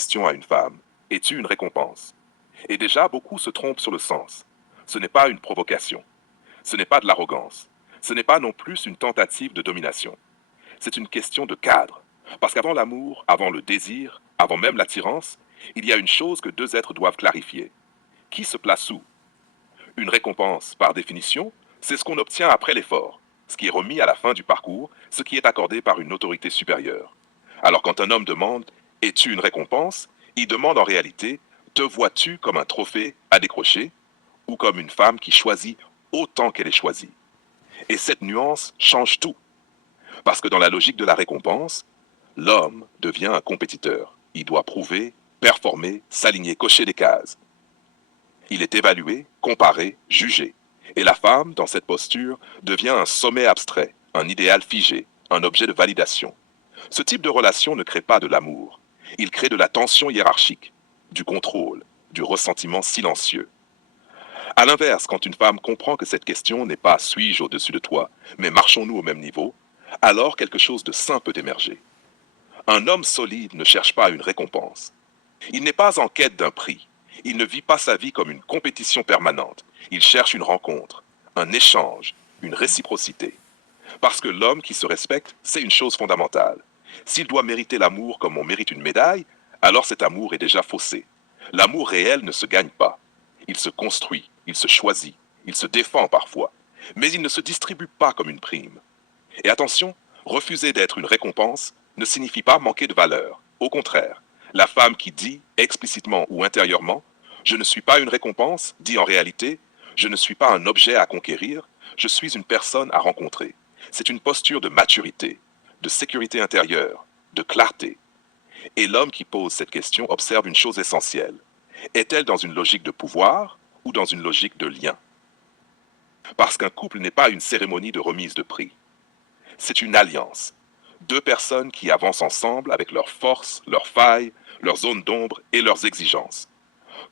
question à une femme, es-tu une récompense? Et déjà, beaucoup se trompent sur le sens. Ce n'est pas une provocation. Ce n'est pas de l'arrogance. Ce n'est pas non plus une tentative de domination. C'est une question de cadre. Parce qu'avant l'amour, avant le désir, avant même l'attirance, il y a une chose que deux êtres doivent clarifier. Qui se place où? Une récompense, par définition, c'est ce qu'on obtient après l'effort, ce qui est remis à la fin du parcours, ce qui est accordé par une autorité supérieure. Alors quand un homme demande « Es-tu une récompense ?», il demande en réalité « Te vois-tu comme un trophée à décrocher ?» ou comme une femme qui choisit autant qu'elle est choisie. Et cette nuance change tout. Parce que dans la logique de la récompense, l'homme devient un compétiteur. Il doit prouver, performer, s'aligner, cocher des cases. Il est évalué, comparé, jugé. Et la femme, dans cette posture, devient un sommet abstrait, un idéal figé, un objet de validation. Ce type de relation ne crée pas de l'amour. Il crée de la tension hiérarchique, du contrôle, du ressentiment silencieux. À l'inverse, quand une femme comprend que cette question n'est pas suis-je au-dessus de toi, mais marchons-nous au même niveau, alors quelque chose de sain peut émerger. Un homme solide ne cherche pas une récompense. Il n'est pas en quête d'un prix. Il ne vit pas sa vie comme une compétition permanente. Il cherche une rencontre, un échange, une réciprocité. Parce que l'homme qui se respecte, c'est une chose fondamentale. S'il doit mériter l'amour comme on mérite une médaille, alors cet amour est déjà faussé. L'amour réel ne se gagne pas. Il se construit, il se choisit, il se défend parfois. Mais il ne se distribue pas comme une prime. Et attention, refuser d'être une récompense ne signifie pas manquer de valeur. Au contraire, la femme qui dit, explicitement ou intérieurement, « Je ne suis pas une récompense » dit en réalité, « Je ne suis pas un objet à conquérir, je suis une personne à rencontrer ». C'est une posture de maturité, de sécurité intérieure, de clarté. Et l'homme qui pose cette question observe une chose essentielle. Est-elle dans une logique de pouvoir ou dans une logique de lien? Parce qu'un couple n'est pas une cérémonie de remise de prix. C'est une alliance. Deux personnes qui avancent ensemble avec leurs forces, leurs failles, leurs zones d'ombre et leurs exigences.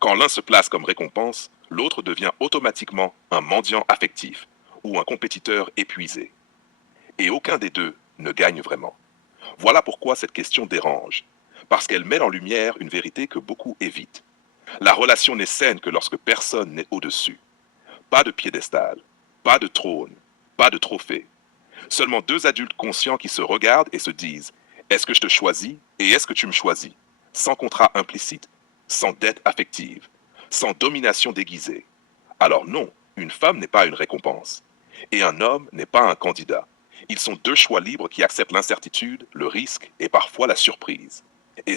Quand l'un se place comme récompense, l'autre devient automatiquement un mendiant affectif ou un compétiteur épuisé. Et aucun des deux ne gagne vraiment. Voilà pourquoi cette question dérange, parce qu'elle met en lumière une vérité que beaucoup évitent. La relation n'est saine que lorsque personne n'est au-dessus. Pas de piédestal, pas de trône, pas de trophée. Seulement deux adultes conscients qui se regardent et se disent « Est-ce que je te choisis et est-ce que tu me choisis ?» Sans contrat implicite, sans dette affective, sans domination déguisée. Alors non, une femme n'est pas une récompense. Et un homme n'est pas un candidat. Ils sont deux choix libres qui acceptent l'incertitude, le risque et parfois la surprise. Et